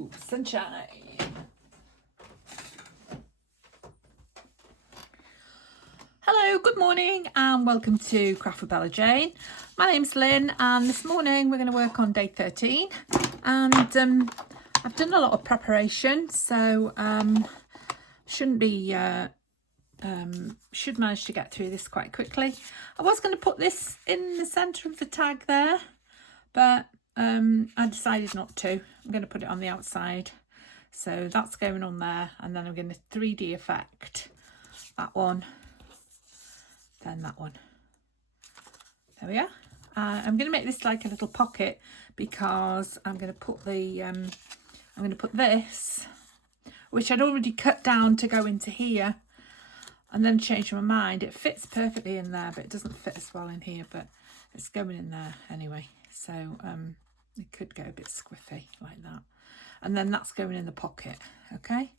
Ooh, sunshine. Hello, good morning and welcome to Craft with Bella Jane. My name's Lynn and this morning we're going to work on day 13 and I've done a lot of preparation, so should manage to get through this quite quickly. I was going to put this in the centre of the tag there, but I decided not to. I'm going to put it on the outside, so that's going on there, and then I'm going to 3D effect that one, then that one. There we are. I'm going to make this like a little pocket because I'm going to put the I'm going to put this, which I'd already cut down to go into here, and then change my mind. It fits perfectly in there, but it doesn't fit as well in here, but it's going in there anyway, so it could go a bit squiffy like that, and then that's going in the pocket. Okay,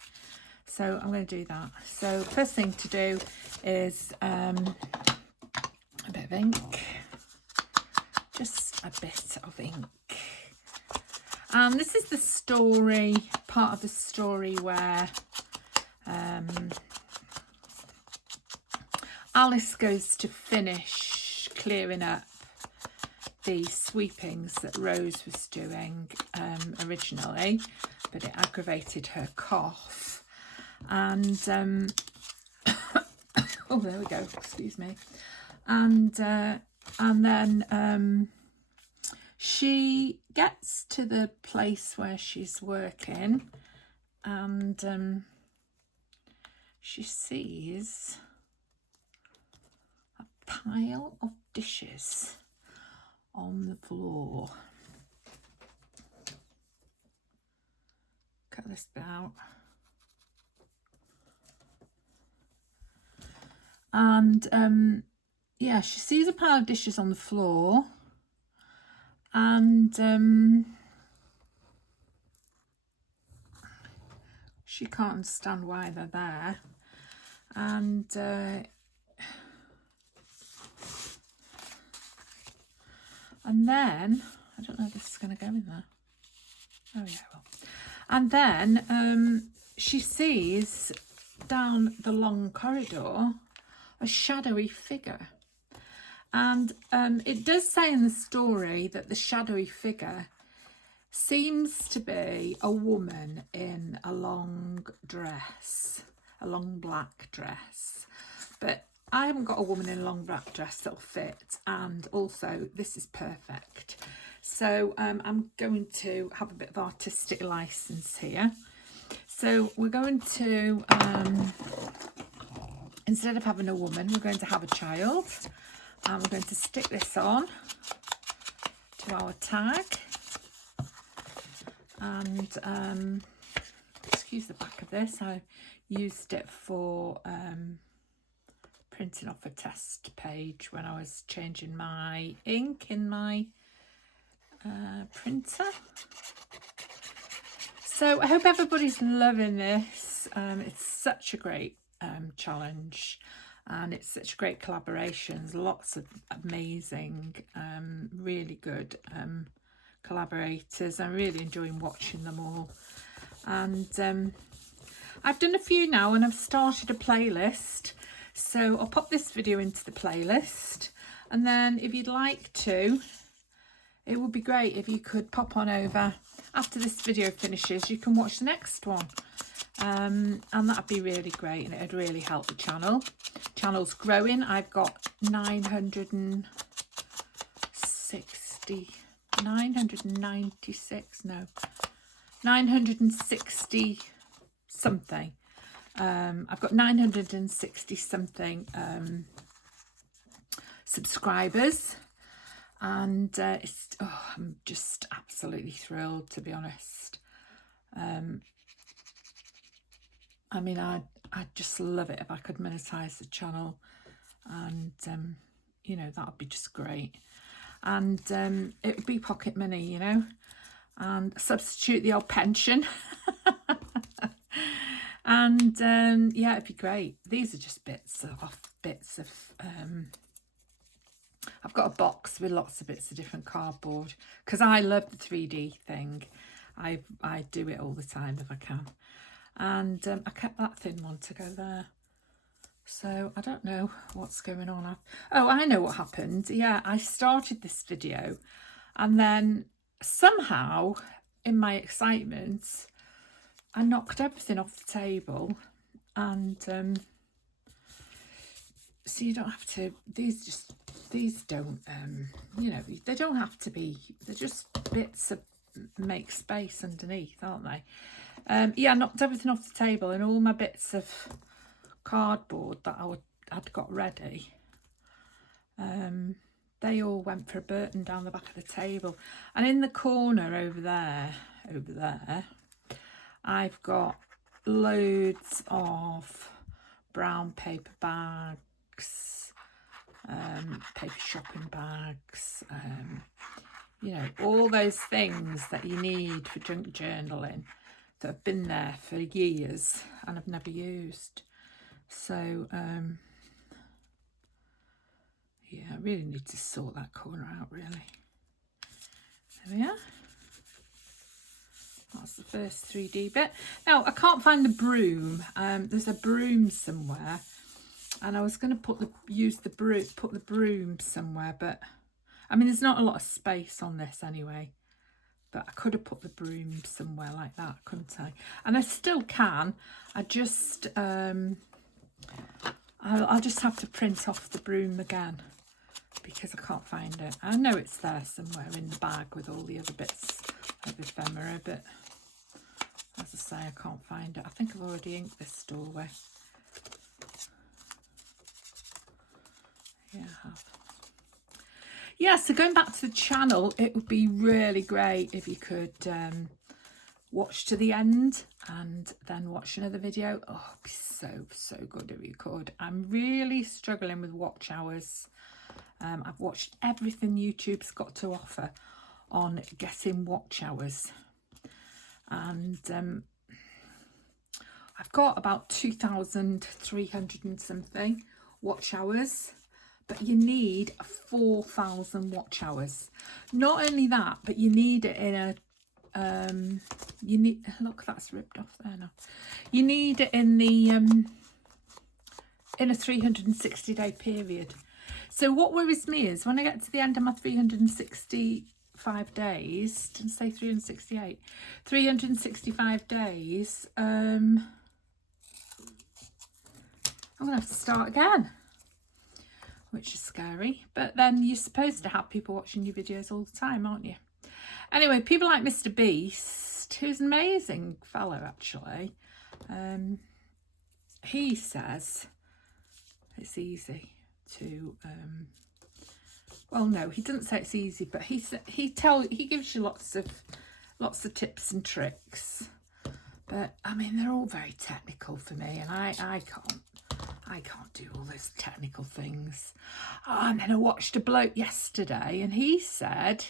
so I'm going to do that. So first thing to do is a bit of ink, just a bit of ink. This is the story, part of the story where Alice goes to finish clearing up the sweepings that Rose was doing originally, but it aggravated her cough, and oh, there we go, excuse me, and then she gets to the place where she's working, and she sees a pile of dishes on the floor. Cut this bit out. And yeah, she sees a pile of dishes on the floor, and she can't understand why they're there, and then I don't know if this is going to go in there. Oh yeah, well. And then she sees down the long corridor a shadowy figure, and it does say in the story that the shadowy figure seems to be a woman in a long dress, a long black dress, but I haven't got a woman in a long black dress that'll fit, and also this is perfect. So I'm going to have a bit of artistic license here. So we're going to, instead of having a woman, we're going to have a child, and we're going to stick this on to our tag, and excuse the back of this, I used it for printing off a test page when I was changing my ink in my printer. So I hope everybody's loving this. It's such a great challenge, and it's such great collaborations, lots of amazing really good collaborators. I'm really enjoying watching them all, and I've done a few now, and I've started a playlist. So I'll pop this video into the playlist, and then if you'd like to, it would be great if you could pop on over after this video finishes. You can watch the next one, and that'd be really great, and it'd really help the channel. Channel's growing. I've got 960 something. I've got 960 something subscribers, and I'm just absolutely thrilled, to be honest. I mean, I'd just love it if I could monetize the channel, and you know, that would be just great, and it would be pocket money, you know, and substitute the old pension. And yeah, it'd be great. These are just bits of I've got a box with lots of bits of different cardboard because I love the 3D thing, I do it all the time if I can. And I kept that thin one to go there. So I don't know what's going on. Oh, I know what happened. Yeah, I started this video and then somehow in my excitement I knocked everything off the table. And so you don't have to, these don't, you know, they don't have to be, they're just bits of make space underneath, aren't they? Yeah, I knocked everything off the table and all my bits of cardboard that I'd got ready, they all went for a burden down the back of the table. And in the corner over there, I've got loads of brown paper bags, paper shopping bags, you know, all those things that you need for junk journaling that have been there for years and I've never used. So yeah, I really need to sort that corner out, really. There we are. That's the first 3D bit. Now I can't find the broom. There's a broom somewhere, and I was going to put the broom somewhere, but I mean there's not a lot of space on this anyway. But I could have put the broom somewhere like that, couldn't I? And I still can. I just I'll just have to print off the broom again because I can't find it. I know it's there somewhere in the bag with all the other bits of ephemera, but as I say, I can't find it. I think I've already inked this doorway. Yeah, I have. Yeah, so going back to the channel, it would be really great if you could watch to the end and then watch another video. Oh, it'd be so good if you could. I'm really struggling with watch hours. I've watched everything YouTube's got to offer on getting watch hours, and I've got about 2,300 and something watch hours, but you need 4,000 watch hours. Not only that, but you need it in a you need, look, that's ripped off there now. You need it in the in a 360-day period. So what worries me is when I get to the end of my 365 days, didn't say 368, 365 days, I'm gonna have to start again, which is scary. But then you're supposed to have people watching your videos all the time, aren't you? Anyway, people like Mr. Beast, who's an amazing fellow actually, he says it's easy to well, no, he doesn't say it's easy, but he gives you lots of tips and tricks, but I mean they're all very technical for me, and I can't do all those technical things. Oh, and then I watched a bloke yesterday and he said,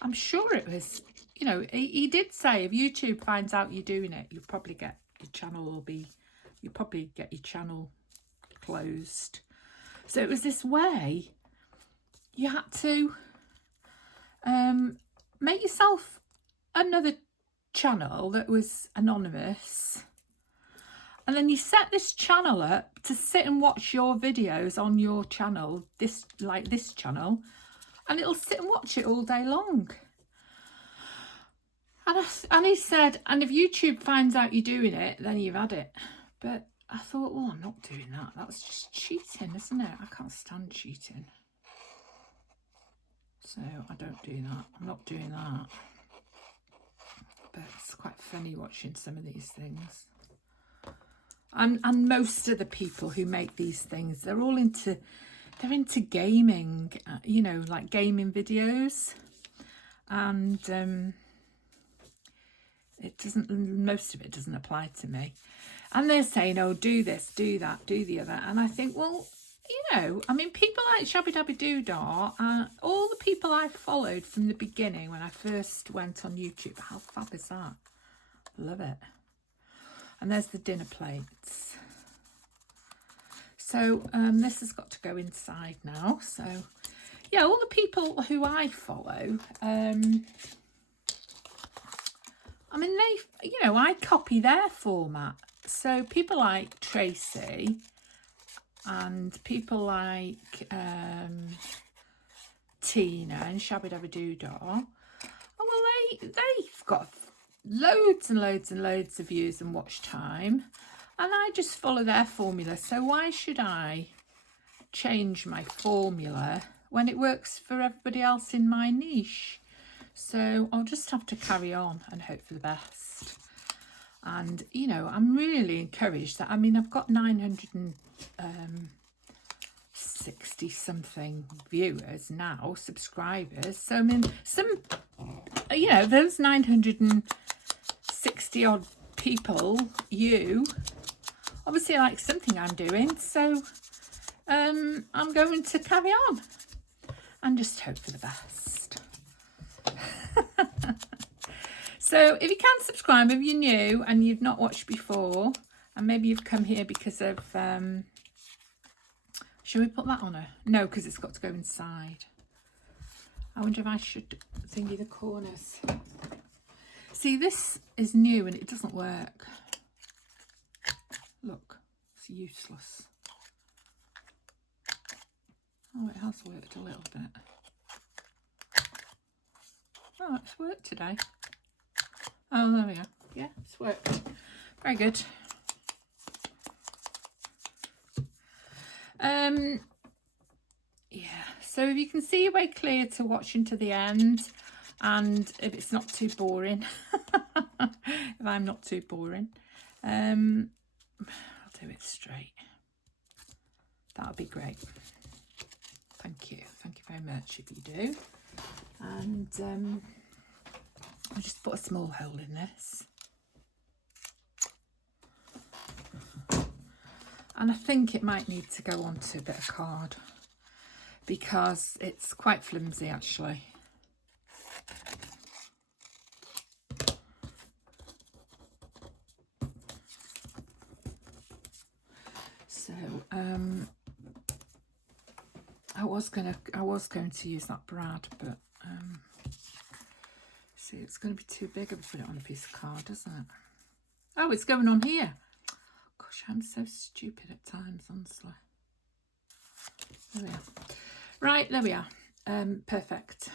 I'm sure it was, you know, he did say if YouTube finds out you're doing it, you'll probably get your channel closed. So it was this way you had to make yourself another channel that was anonymous, and then you set this channel up to sit and watch your videos on your channel, this channel, and it'll sit and watch it all day long. And he said, and if YouTube finds out you're doing it, then you've had it. But I thought, well, I'm not doing that. That's just cheating, isn't it? I can't stand cheating. So I don't do that. I'm not doing that. But it's quite funny watching some of these things. And most of the people who make these things, they're into gaming, you know, like gaming videos. And most of it doesn't apply to me. And they're saying, oh, do this, do that, do the other. And I think, well, you know, I mean, people like Shabby Dabby Doodah, all the people I followed from the beginning when I first went on YouTube, how fab is that? Love it. And there's the dinner plates. So this has got to go inside now. So yeah, all the people who I follow, I mean, they, you know, I copy their format. So people like Tracy and people like Tina and Shabba Dabba Doodah, oh, well, they've got loads and loads and loads of views and watch time, and I just follow their formula. So why should I change my formula when it works for everybody else in my niche? So I'll just have to carry on and hope for the best. And, you know, I'm really encouraged that, I mean, I've got 960 something viewers now, subscribers. So, I mean, some, you know, those 960 odd people, you obviously like something I'm doing. So I'm going to carry on and just hope for the best. So if you can subscribe, if you're new and you've not watched before, and maybe you've come here because of, shall we put that on her? No, because it's got to go inside. I wonder if I should thingy the corners. See, this is new and it doesn't work. Look, it's useless. Oh, it has worked a little bit. Oh, it's worked today. Oh, there we are. Yeah, it's worked. Very good. Yeah, so if you can see your way clear to watching to the end, and if it's not too boring, if I'm not too boring, I'll do it straight. That'll be great. Thank you very much if you do. And I'll just put a small hole in this. And I think it might need to go onto a bit of card because it's quite flimsy actually. So I was going to use that brad, but see, it's going to be too big if I put it on a piece of card, isn't it? Oh, it's going on here. Gosh, I'm so stupid at times, honestly. There we are. Right, there we are. Perfect.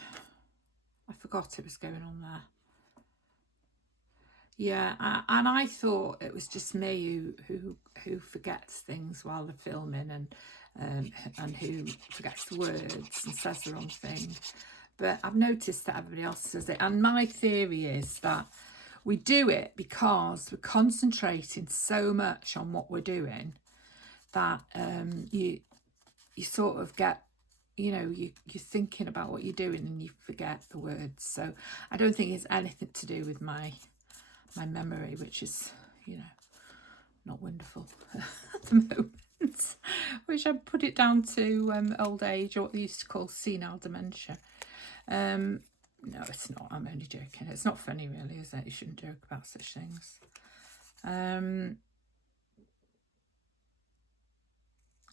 I forgot it was going on there. Yeah, and I thought it was just me who forgets things while they're filming and who forgets the words and says the wrong thing. But I've noticed that everybody else says it. And my theory is that we do it because we're concentrating so much on what we're doing that you sort of get, you know, you're thinking about what you're doing and you forget the words. So I don't think it's anything to do with my memory, which is, you know, not wonderful at the moment. Which I put it down to old age, or what they used to call senile dementia. No, it's not. I'm only joking. It's not funny, really, is it? You shouldn't joke about such things.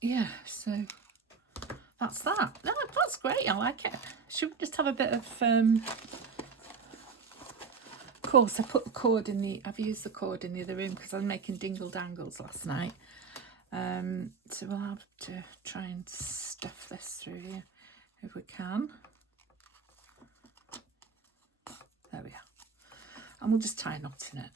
Yeah, so that's that. No, that's great. I like it. Should we just have a bit of... Of course, I put the cord in the... I've used the cord in the other room because I was making dingle dangles last night. So we'll have to try and stuff this through here if we can. There we are. And we'll just tie a knot in it.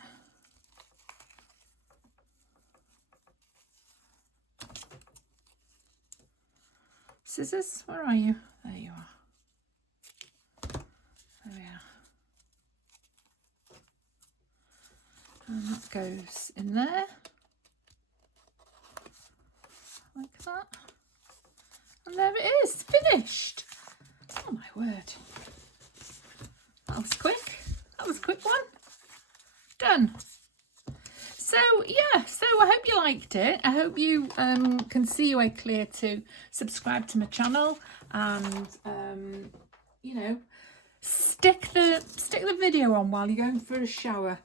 Scissors, where are you? There you are. There we are. And that goes in there. Like that. And there it is, finished. Oh my word. That was quick. That was a quick one. Done. So yeah, so I hope you liked it. I hope you can see your way clear to subscribe to my channel and you know, stick the video on while you're going for a shower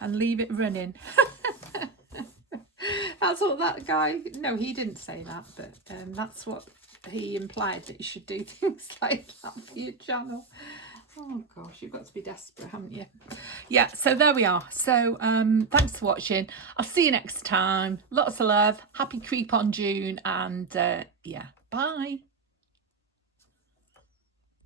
and leave it running. That's what that guy, no, he didn't say that, but that's what he implied, that you should do things like that for your channel. Oh gosh, you've got to be desperate, haven't you? Yeah, so there we are. So thanks for watching. I'll see you next time. Lots of love. Happy creep on June, and yeah, bye.